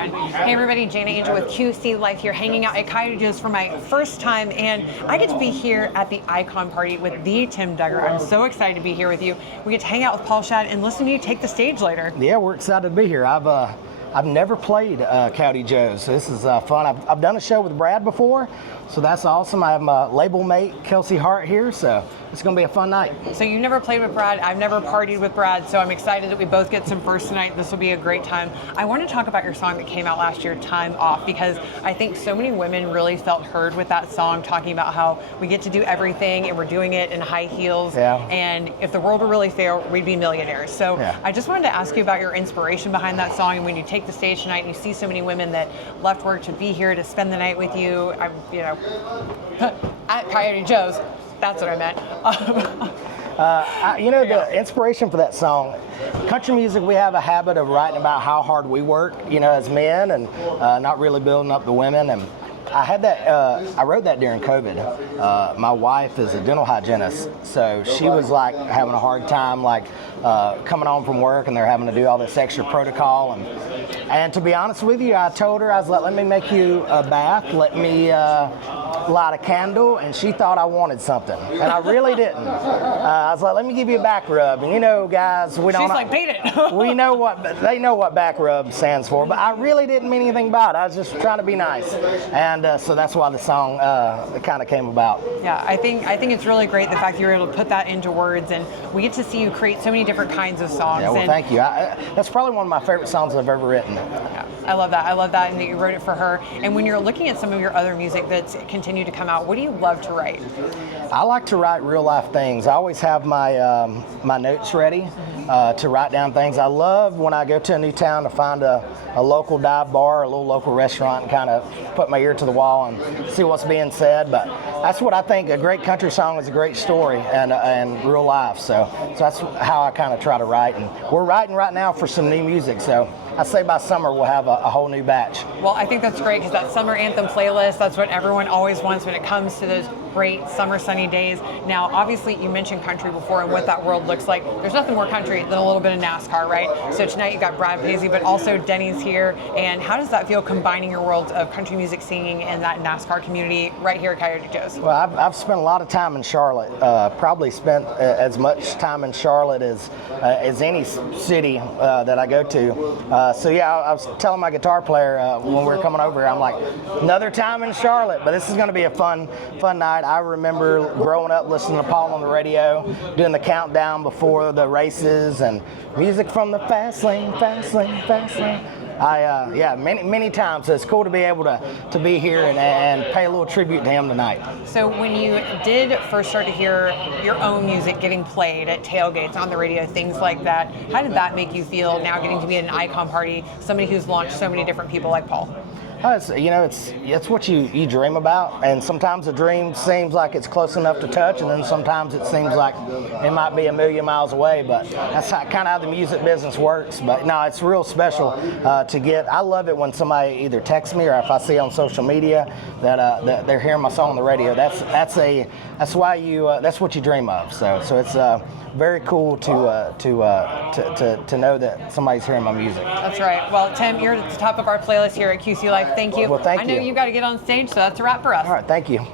Hey everybody, Jana Angel with QC Life here, hanging out at Coyote Joes for my first time, and I get to be here at the Icon Party with the Tim Duggar. I'm so excited to be here with you. We get to hang out with Paul Schadt and listen to you take the stage later. Yeah, we're excited to be here. I've never played Coyote Joes, so this is fun. I've done a show with Brad before, so that's awesome. I have my label mate, Kelsey Hart, here, so it's going to be a fun night. So you never played with Brad, I've never partied with Brad, so I'm excited that we both get some first tonight. This will be a great time. I want to talk about your song that came out last year, Time Off, because I think so many women really felt heard with that song, talking about how we get to do everything and we're doing it in high heels, and if the world were really fair, we'd be millionaires. So I just wanted to ask you about your inspiration behind that song, and when you take the stage tonight and you see so many women that left work to be here to spend the night with you, at Coyote Joes. That's what I meant. The inspiration for that song, country music, we have a habit of writing about how hard we work, as men, and not really building up the women. And I had that. I wrote that during COVID. My wife is a dental hygienist, so she was like having a hard time, coming home from work, and they're having to do all this extra protocol. And to be honest with you, I told her, I was like, "Let me make you a bath. Let me light a candle," and she thought I wanted something, and I really didn't. I was like, "Let me give you a back rub," and guys, we don't. She's like, "Beat it." We know they know what back rub stands for, but I really didn't mean anything by it. I was just trying to be nice, and so that's why the song kind of came about. Yeah, I think it's really great the fact that you're able to put that into words, and we get to see you create so many different kinds of songs. Yeah, well, thank you. That's probably one of my favorite songs I've ever written. Yeah, I love that, and that you wrote it for her. And when you're looking at some of your other music that's continued to come out, what do you love to write? I like to write real life things. I always have my my notes ready to write down things. I love when I go to a new town to find a local dive bar, a little local restaurant, and kind of put my ear to the wall and see what's being said. But that's what I think. A great country song is a great story and real life. So that's how I kind of try to write. And we're writing right now for some new music. So I say by summer we'll have a whole new batch. Well, I think that's great, because that summer anthem playlist, that's what everyone always wants when it comes to those great summer sunny days. Now, obviously, you mentioned country before and what that world looks like. There's nothing more country than a little bit of NASCAR, right? So tonight you got Brad Paisley, but also Denny's here. And how does that feel, combining your worlds of country music singing and that NASCAR community right here at Coyote Joes? Well, I've spent a lot of time in Charlotte. Probably spent as much time in Charlotte as any city that I go to. So yeah, I was telling my guitar player when we were coming over, I'm like, another time in Charlotte, but this is going to be a fun night. I remember growing up listening to Paul on the radio, doing the countdown before the races, and music from the fast lane, fast lane, fast lane. Many times. So it's cool to be able to be here and pay a little tribute to him tonight. So when you did first start to hear your own music getting played at tailgates, on the radio, things like that, how did that make you feel now getting to be at an Icon Party, somebody who's launched so many different people like Paul? It's what you dream about, and sometimes a dream seems like it's close enough to touch, and then sometimes it seems like it might be a million miles away. But that's kind of how the music business works. But no, it's real special to get. I love it when somebody either texts me or if I see on social media that they're hearing my song on the radio. That's what you dream of. So it's very cool to know that somebody's hearing my music. That's right. Well, Tim, you're at the top of our playlist here at QC Life. Thank you. Well, thank you. I know you got to get on stage, so that's a wrap for us. All right, thank you.